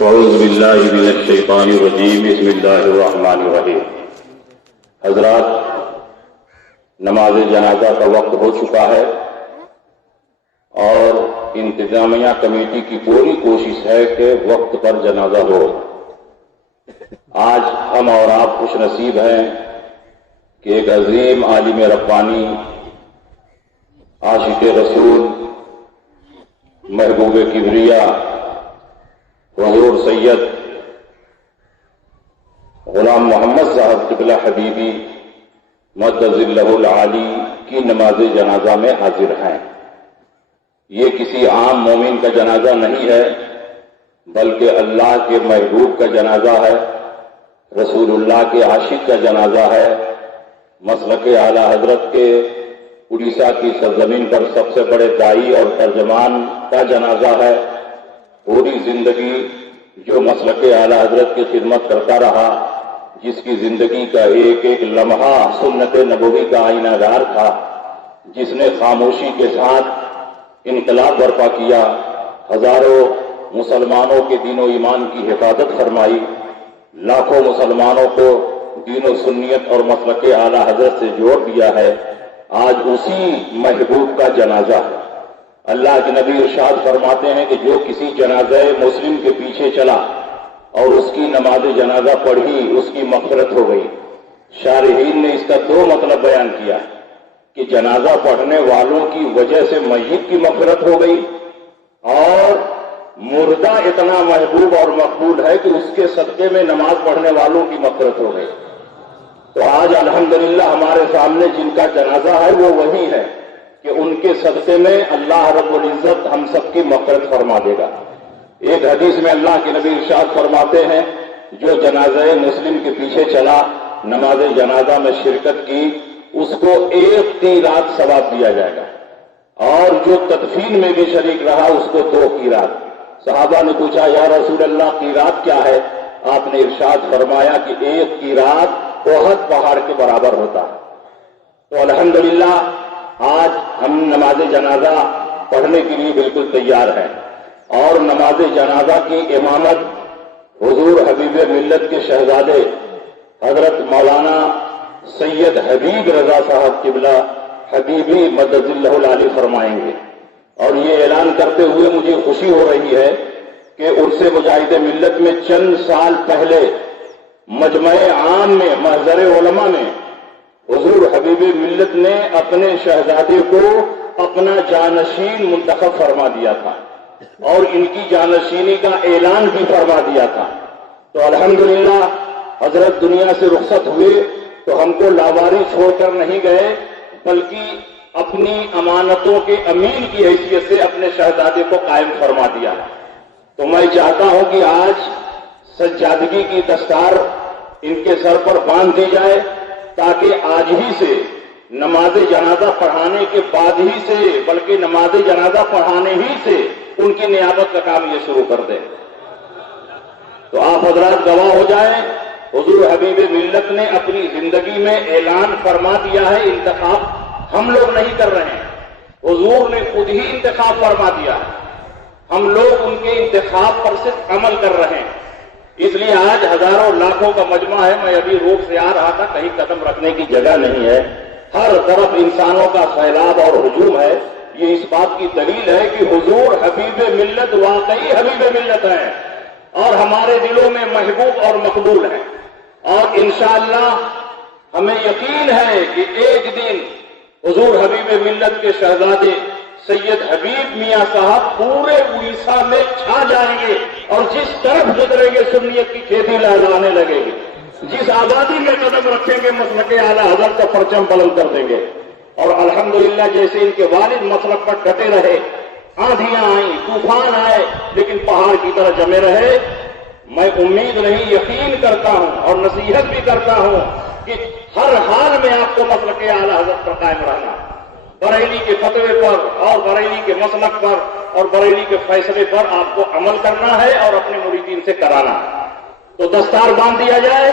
اعوذ باللہ من الشیطان الرجیم بسم اللہ الرحمن الرحیم۔ حضرات، نماز جنازہ کا وقت ہو چکا ہے اور انتظامیہ کمیٹی کی پوری کوشش ہے کہ وقت پر جنازہ ہو۔ آج ہم اور آپ خوش نصیب ہیں کہ ایک عظیم عالم ربانی، عاشق رسول، محبوب کبریا حضور سید غلام محمد صاحب قبلہ حبیبی مدظ اللہ العالی کی نماز جنازہ میں حاضر ہیں۔ یہ کسی عام مومن کا جنازہ نہیں ہے، بلکہ اللہ کے محبوب کا جنازہ ہے، رسول اللہ کے عاشق کا جنازہ ہے، مسلک اعلی حضرت کے اڑیسہ کی سرزمین پر سب سے بڑے داعی اور ترجمان کا جنازہ ہے۔ پوری زندگی جو مسلک اعلی حضرت کی خدمت کرتا رہا، جس کی زندگی کا ایک ایک لمحہ سنت نبوی کا آئینہ دار تھا، جس نے خاموشی کے ساتھ انقلاب برپا کیا، ہزاروں مسلمانوں کے دین و ایمان کی حفاظت فرمائی، لاکھوں مسلمانوں کو دین و سنیت اور مسلک اعلی حضرت سے جوڑ دیا ہے، آج اسی محبوب کا جنازہ ہے۔ اللہ کے نبی ارشاد فرماتے ہیں کہ جو کسی جنازہ مسلم کے پیچھے چلا اور اس کی نماز جنازہ پڑھی، اس کی مغفرت ہو گئی۔ شارحین نے اس کا دو مطلب بیان کیا کہ جنازہ پڑھنے والوں کی وجہ سے میت کی مغفرت ہو گئی، اور مردہ اتنا محبوب اور مقبول ہے کہ اس کے صدقے میں نماز پڑھنے والوں کی مغفرت ہو گئی۔ تو آج الحمدللہ ہمارے سامنے جن کا جنازہ ہے وہ وہی ہے کہ ان کے صدقے میں اللہ رب العزت ہم سب کی مغفرت فرما دے گا۔ ایک حدیث میں اللہ کے نبی ارشاد فرماتے ہیں، جو جنازہ مسلم کے پیچھے چلا، نماز جنازہ میں شرکت کی، اس کو 1 قیراط ثواب دیا جائے گا، اور جو تدفین میں بھی شریک رہا اس کو 2 قیراط۔ صحابہ نے پوچھا، یا رسول اللہ قیراط کیا ہے؟ آپ نے ارشاد فرمایا کہ 1 قیراط احد پہاڑ کے برابر ہوتا ہے۔ تو الحمدللہ آج ہم نماز جنازہ پڑھنے کے لیے بالکل تیار ہیں، اور نماز جنازہ کی امامت حضور حبیب ملت کے شہزادے حضرت مولانا سید حبیب رضا صاحب قبلہ حبیبی مدظ اللہ العالی فرمائیں گے۔ اور یہ اعلان کرتے ہوئے مجھے خوشی ہو رہی ہے کہ عرس مجاہد ملت میں چند سال پہلے مجمع عام میں محضر علماء میں حضور حبیب ملت نے اپنے شہزادے کو اپنا جانشین منتخب فرما دیا تھا، اور ان کی جانشینی کا اعلان بھی فرما دیا تھا۔ تو الحمدللہ حضرت دنیا سے رخصت ہوئے تو ہم کو لاواری چھوڑ کر نہیں گئے، بلکہ اپنی امانتوں کے امین کی حیثیت سے اپنے شہزادے کو قائم فرما دیا۔ تو میں چاہتا ہوں کہ آج سجادگی کی دستار ان کے سر پر باندھ دی جائے، تاکہ آج ہی سے نماز جنازہ پڑھانے کے بعد ہی سے، بلکہ نماز جنازہ پڑھانے ہی سے ان کی نیابت کا کام یہ شروع کر دیں۔ تو آپ حضرات گواہ ہو جائیں، حضور حبیب ملت نے اپنی زندگی میں اعلان فرما دیا ہے، انتخاب ہم لوگ نہیں کر رہے ہیں، حضور نے خود ہی انتخاب فرما دیا ہے، ہم لوگ ان کے انتخاب پر صرف عمل کر رہے ہیں۔ اس لیے آج ہزاروں لاکھوں کا مجمع ہے، میں ابھی روڈ سے آ رہا تھا، کہیں قدم رکھنے کی جگہ نہیں ہے، ہر طرف انسانوں کا سیلاب اور ہجوم ہے۔ یہ اس بات کی دلیل ہے کہ حضور حبیب ملت واقعی حبیب ملت ہیں، اور ہمارے دلوں میں محبوب اور مقبول ہیں، اور انشاءاللہ ہمیں یقین ہے کہ ایک دن حضور حبیب ملت کے شہزادے سید حبیب میاں صاحب پورے اڑیسہ میں چھا جائیں گے، اور جس طرف گزریں گے سنیت کی کھیتی لہلانے لگے گی، جس آبادی میں قدم رکھیں گے مسلک اعلی حضرت کا پرچم بلند کر دیں گے۔ اور الحمدللہ جیسے ان کے والد مسلک پر ڈٹے رہے، آندھیاں آئیں، طوفان آئے، لیکن پہاڑ کی طرح جمے رہے، میں امید نہیں یقین کرتا ہوں اور نصیحت بھی کرتا ہوں کہ ہر حال میں آپ کو مسلک اعلی حضرت پر قائم رہنا، بریلی کے فتوے پر اور بریلی کے مسلک پر اور بریلی کے فیصلے پر آپ کو عمل کرنا ہے اور اپنے مریدین سے کرانا ہے۔ تو دستار باندھ دیا جائے۔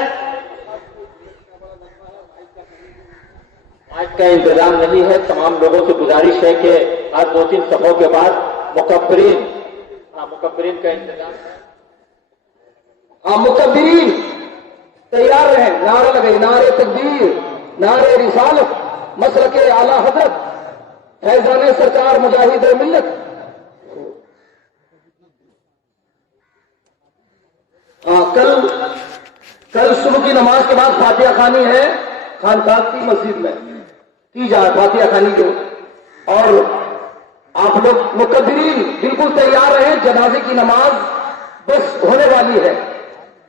آج کا انتظام نہیں ہے، تمام لوگوں سے گزارش ہے کہ آج 2-3 صفوں کے بعد مکبرین کا انتظام ہے۔ مکبرین تیار رہیں، نعرہ لگے، نعرے تکبیر، نعرے رسالت، مسلک اعلی حضرت فیضان سرکار مجاہد ملت۔ کل صبح کی نماز کے بعد فاتحہ خوانی ہے خانقاہ کی مسجد میں کی جائے فاتحہ خوانی کو، اور آپ لوگ مقدرین بالکل تیار رہیں، جنازے کی نماز بس ہونے والی ہے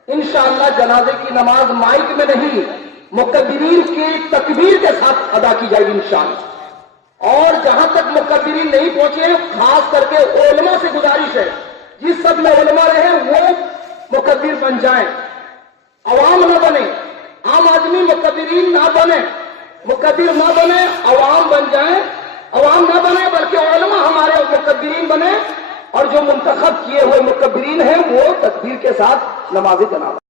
انشاءاللہ۔ جنازے کی نماز مائک میں نہیں، مقدرین کی تکبیر کے ساتھ ادا کی جائے گی انشاءاللہ۔ اور جہاں تک مقدرین نہیں پہنچے، خاص کر کے علماء سے گزارش ہے جس سب میں علماء رہے وہ مقدر بن جائیں، عوام نہ بنے، عام آدمی مقدرین نہ بنے، مقدر نہ بنے، عوام بن جائیں، عوام نہ بنے بلکہ علماء ہمارے مقدرین بنے، اور جو منتخب کیے ہوئے مقدرین ہیں وہ تکبیر کے ساتھ نماز جنازہ